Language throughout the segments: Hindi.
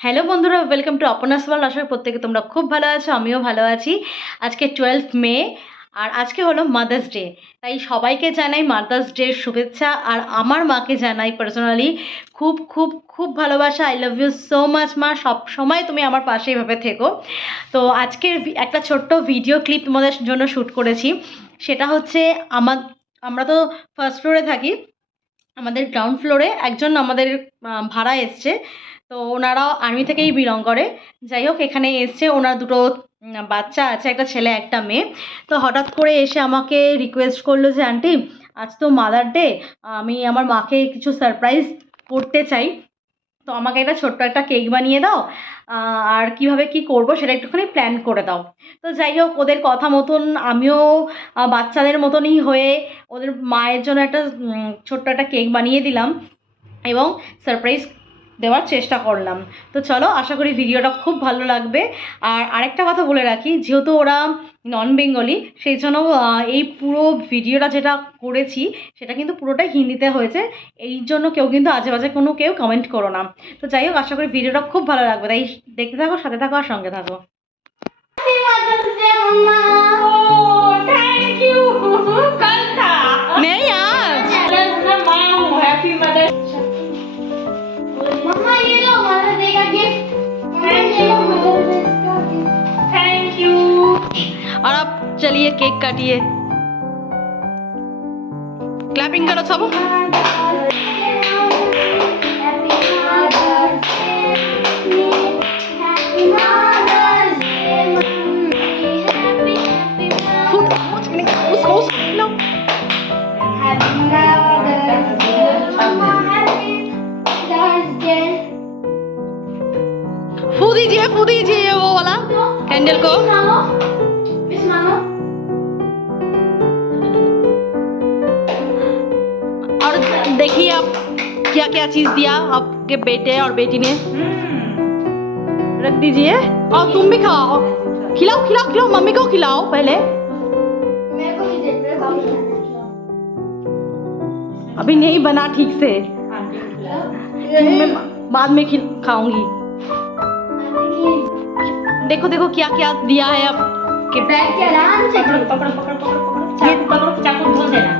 হ্যালো বন্ধুরা, ওয়েলকাম টু আপনাস ওয়ার্ল্ড। আশা করি প্রত্যেকে তোমরা খুব ভালো আছো, আমিও ভালো আছি। আজকে 12 মে আর আজকে হলো মাদার্স ডে। তাই সবাইকে জানাই মাদার্স ডের শুভেচ্ছা। আর আমার মাকে জানাই পার্সোনালি খুব খুব খুব ভালোবাসা। I love you so much মা, সব সময় তুমি আমার পাশে এভাবে থেকো। তো আজকের একটা ছোট্ট ভিডিও ক্লিপ তোমাদের জন্য শ্যুট করেছি। সেটা হচ্ছে আমরা তো ফার্স্ট ফ্লোরে থাকি, আমাদের গ্রাউন্ড ফ্লোরে একজন আমাদের ভাড়া এসছে। তো ওনারা আর্মি থেকেই বিলং করে। যাই হোক, এখানে এসছে, ওনার দুটো বাচ্চা আছে, একটা ছেলে একটা মেয়ে। তো হঠাৎ করে এসে আমাকে রিকোয়েস্ট করলো যে আন্টি, আজ তো মাদার ডে, আমি আমার মাকে কিছু সারপ্রাইজ করতে চাই, তো আমাকে একটা ছোট্ট একটা কেক বানিয়ে দাও, আর কিভাবে কি করব সেটা একটুখানি প্ল্যান করে দাও। তো যাই হোক, ওদের কথা মতন আমিও বাচ্চাদের মতনই হয়ে ওদের মায়ের জন্য একটা ছোট্ট একটা কেক বানিয়ে দিলাম এবং সারপ্রাইজ দেওয়ার চেষ্টা করলাম। তো চলো, আশা করি ভিডিওটা খুব ভালো লাগবে। আর আরেকটা কথা বলে রাখি, যেহেতু ওরা নন বেঙ্গলি, সেই জন্য এই পুরো ভিডিওটা যেটা করেছি সেটা কিন্তু পুরোটাই হিন্দিতে হয়েছে। এই জন্য কেউ কিন্তু আজে বাজে কেউ কমেন্ট করো না। তো যাই হোক, আশা করি ভিডিওটা খুব ভালো লাগবে, তাই দেখতে থাকো, সাথে থাকো আর সঙ্গে থাকো। और अब चलिए केक काटिए, क्लैपिंग करो सब। फू दीजिए वो वाला कैंडल को। और देखिए आप क्या क्या चीज दिया आपके बेटे और बेटी ने। रख दीजिए और तुम भी खाओ, खिलाओ खिलाओ खिलाओ, मम्मी को खिलाओ पहले। अभी नहीं बना ठीक से, मैं बाद में खाऊंगी। देखो देखो क्या क्या दिया है आप के बैठ के आराम से पकड़ो पकड़ो पकड़ो पकड़ो पकड़ो, पकड़ो चाकू धो देना।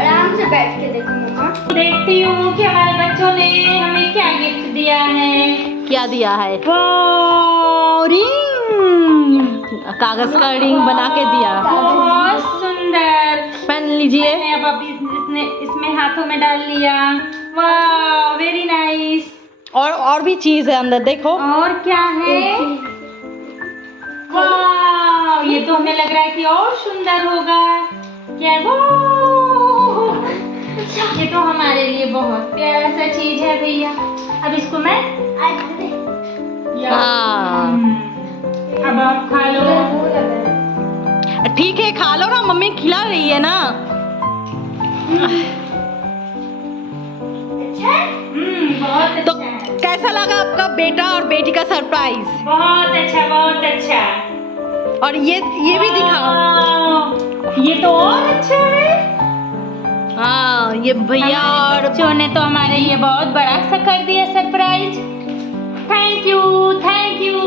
आराम से बैठ के देखो मम्मा। देखती हूँ कि हमारे बच्चों ने हमें क्या गिफ्ट दिया है। क्या दिया है? रिंग, कागज का रिंग बना के दिया। बहुत सुंदर। पहन लीजिए। मैंने अब इसमें हाथों में डाल लिया। वाह, वेरी नाइस। और भी चीज है अंदर, देखो। और क्या है? वाह, ये तो हमें लग रहा है कि और सुंदर होगा। क्या वो? ये तो हमारे लिए बहुत प्यारा सा चीज है भैया। अब इसको मैं हाँ अब आप खा लो। ठीक है, खा लो ना, मम्मी खिला रही है ना। बहुत तो अच्छा है। कैसा लगा आपका बेटा और बेटी का सरप्राइज? बहुत अच्छा, बहुत अच्छा। और ये भी दिखाओ। ये तो और अच्छा है। हाँ, ये भैया और बच्चों ने तो हमारे लिए बहुत बड़ा सा कर दिया surprise. Thank you, thank you.